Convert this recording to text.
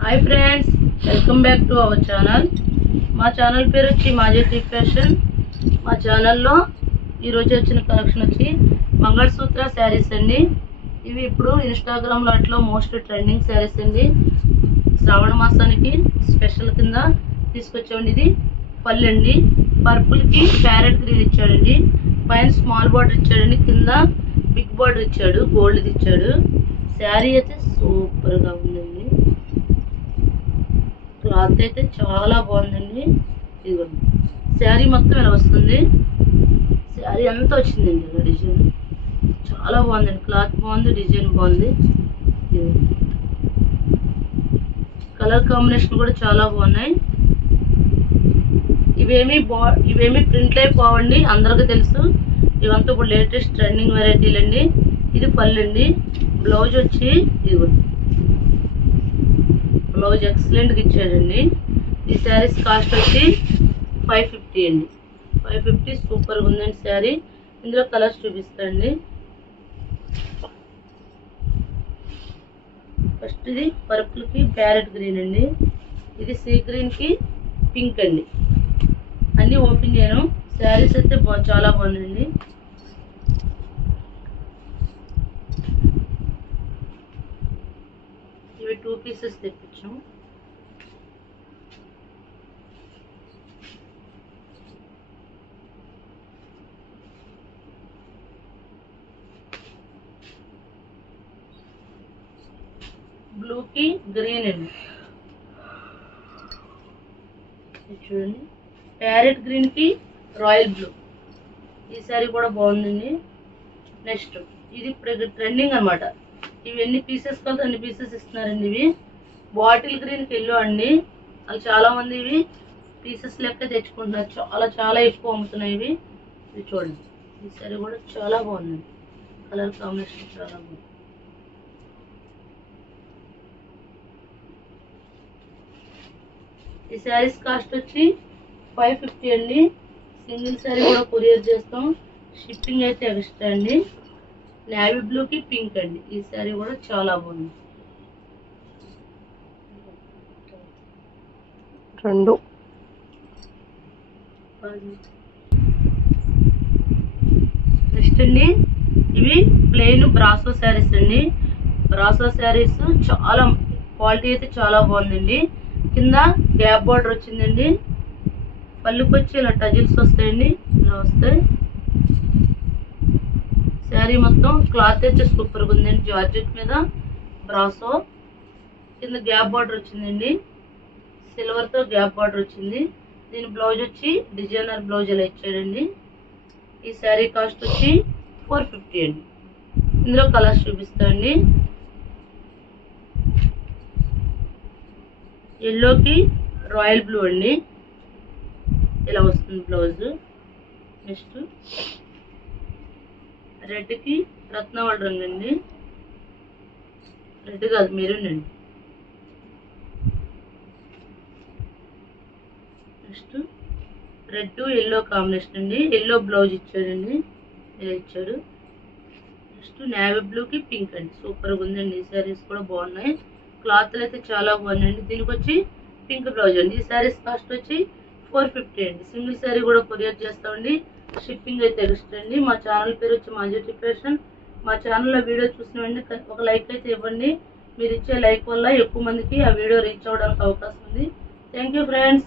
Hi friends, welcome back to our channel. మా channel పేరు వచ్చి మాజెటీ ఫ్యాషన్. మా ఛానల్లో ఈరోజు వచ్చిన కలెక్షన్ వచ్చి మంగళసూత్ర శారీస్ అండి. ఇవి ఇప్పుడు ఇన్స్టాగ్రామ్లో అట్లా మోస్ట్ ట్రెండింగ్ శారీస్ అండి. శ్రావణ మాసానికి స్పెషల్ కింద తీసుకొచ్చామండి. ఇది పళ్ళు అండి. పర్పుల్కి ప్యారెట్ గ్రీన్ ఇచ్చాడండి. పైన స్మాల్ బార్డర్ ఇచ్చాడండి, కింద బిగ్ బార్డర్ ఇచ్చాడు, గోల్డ్ ఇచ్చాడు. శారీ అయితే సూపర్గా ఉందండి. క్లాత్ అయితే చాలా బాగుందండి. ఇదిగోండి శారీ మొత్తం ఇలా వస్తుంది. శారీ అంతా వచ్చిందండి ఇలా డిజైన్. చాలా బాగుందండి. క్లాత్ బాగుంది, డిజైన్ బాగుంది. కలర్ కాంబినేషన్ కూడా చాలా బాగున్నాయి. ఇవేమి ప్రింట్లు అయిపోవండి, అందరికీ తెలుసు. ఇవంతా ఇప్పుడు లేటెస్ట్ ట్రెండింగ్ వెరైటీలు అండి. ఇది పళ్ళు అండి. బ్లౌజ్ వచ్చి ఇదిగోండి, బ్లౌజ్ ఎక్సలెంట్గా ఇచ్చాడండి. ఈ శారీస్ కాస్ట్ వచ్చి 550 అండి. 550 సూపర్గా ఉందండి శారీ. ఇందులో కలర్స్ చూపిస్తాండి. ఫస్ట్ ఇది పర్పుల్కి ప్యారెట్ గ్రీన్ అండి. ఇది సీ గ్రీన్కి పింక్ అండి. అన్నీ ఓపెన్ చేయను. శారీస్ అయితే చాలా బాగుందండి. ఇవి 2 పీసెస్ తెప్పించాం. బ్లూకి గ్రీన్ అండి. చూడండి, ప్యారెట్ గ్రీన్కి రాయల్ బ్లూ. ఈ సారీ కూడా బాగుందండి. నెక్స్ట్ ఇది ఇప్పుడు ట్రెండింగ్ అనమాట. ఇవి ఎన్ని పీసెస్ కావాలి అన్ని పీసెస్ ఇస్తున్నారండి. ఇవి బాటిల్ గ్రీన్కి ఎల్లో అండి. అది చాలా మంది ఇవి పీసెస్ లెక్క తెచ్చుకుంటున్నారు. చాలా ఎక్కువ అమ్ముతున్నాయి ఇవి. ఇవి చూడండి, ఈ సారీ కూడా చాలా బాగుందండి. కలర్ కాంబినేషన్ చాలా బాగుంది. ఈ శారీస్ కాస్ట్ వచ్చి 550 అండి. సింగిల్ శారీ కూడా కొరియర్ చేస్తాం. షిప్పింగ్ అయితే ఎక్స్ట్రా అండి. నేవీ బ్లూకి పింక్ అండి. ఈ శారీ కూడా చాలా బాగుంది. రెండు నెక్స్ట్ అండి, ఇవి ప్లెయిన్ బ్రాసో శారీస్ అండి. బ్రాసో శారీస్ చాలా క్వాలిటీ అయితే చాలా బాగుందండి. కింద గ్యాప్ బార్డర్ వచ్చిందండి. పళ్ళుకి వచ్చి ఇలా టజిల్స్ వస్తాయండి, ఇలా వస్తాయి. శారీ మొత్తం క్లాత్ అయితే సూపర్గా ఉందండి. జార్జెట్ మీద బ్రాసో, కింద గ్యాప్ బార్డర్ వచ్చిందండి. సిల్వర్తో గ్యాప్ బార్డర్ వచ్చింది. దీని బ్లౌజ్ వచ్చి డిజైనర్ బ్లౌజ్ ఇలా ఇచ్చాడండి. ఈ శారీ కాస్ట్ వచ్చి 450 అండి. ఇందులో కలర్స్ చూపిస్తాండి. ఎల్లోకి రాయల్ బ్లూ అండి, ఇలా వస్తుంది బ్లౌజ్. నెక్స్ట్ రెడ్కి రత్నవళ రంగు అండి. రెడ్ కాదు, మెరూన్ అండి. నెక్స్ట్ రెడ్ ఎల్లో కాంబినేషన్ అండి. ఎల్లో బ్లౌజ్ ఇచ్చాడండి, ఇలా ఇచ్చాడు. నెక్స్ట్ నేవీ బ్లూకి పింక్ అండి. సూపర్గా ఉందండి. ఈ శారీస్ కూడా బాగున్నాయి. క్లాత్లు అయితే చాలా బాగున్నాయండి. దీనికి వచ్చి పింక్ బ్లౌజ్ అండి. ఈ శారీస్ కాస్ట్ వచ్చి 450 అండి. సింగిల్ శారీ కూడా కొరియర్ చేస్తామండి. షిప్పింగ్ అయితే ఎక్స్ట్రా అండి. మా ఛానల్ పేరు వచ్చి మాజెటీ ఫ్యాషన్. మా ఛానల్లో వీడియో చూసిన వెంటనే ఒక లైక్ అయితే ఇవ్వండి. మీరు ఇచ్చే లైక్ వల్ల ఎక్కువ మందికి ఆ వీడియో రీచ్ అవ్వడానికి అవకాశం ఉంది. Thank you friends.